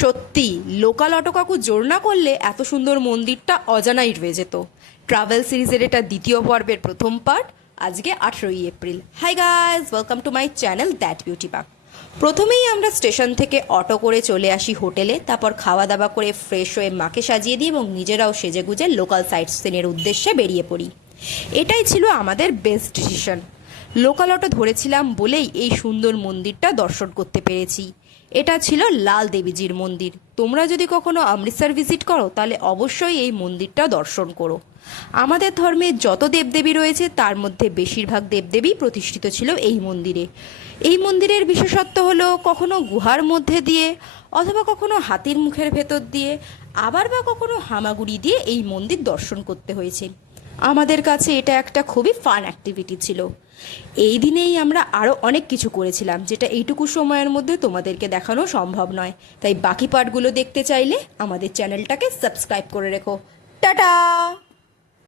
সত্যি local auto কাকু জোর না করলে এত সুন্দর মন্দিরটা অজানাই রয়ে যেত। ট্রাভেল সিরিজের এটা দ্বিতীয় পর্বের প্রথম পার্ট। আজকে 18ই April. Hi guys, welcome to my channel that beauty park. প্রথমেই আমরা স্টেশন থেকে অটো করে চলে আসি হোটেলে, তারপর খাওয়া দাওয়া করে ফ্রেশ হয়ে মাকে সাজিয়ে দিই এবং নিজেরাও সেজেগুজে লোকাল সাইট সিনের উদ্দেশ্যে বেরিয়ে পড়ি। এটাই ছিল আমাদের বেস্ট ডিসিশন। লোকাল অটো ধরেছিলাম বলেই এই সুন্দর মন্দিরটা দর্শন করতে পেরেছি। এটা ছিল লাল দেবীজির মন্দির। তোমরা যদি কখনো অমৃতসর ভিজিট করো তাহলে অবশ্যই এই মন্দিরটা দর্শন করো। আমাদের ধর্মে যত দেবদেবী রয়েছে তার মধ্যে বেশিরভাগ দেবদেবী প্রতিষ্ঠিত ছিল এই মন্দিরে। এই মন্দিরের বিশেষত্ব হলো কখনো গুহার মধ্যে দিয়ে, অথবা কখনো হাতির মুখের ভেতর দিয়ে, আবার বা কখনো হামাগুড়ি দিয়ে এই মন্দির দর্শন করতে হয়েছে। আমাদের কাছে এটা একটা খুবই ফান অ্যাক্টিভিটি ছিল। এই দিনেই আমরা আরও অনেক কিছু করেছিলাম, যেটা এইটুকু সময়ের মধ্যে তোমাদেরকে দেখানো সম্ভব নয়। তাই বাকি পার্টগুলো দেখতে চাইলে আমাদের চ্যানেলটাকে সাবস্ক্রাইব করে রেখো। টাটা।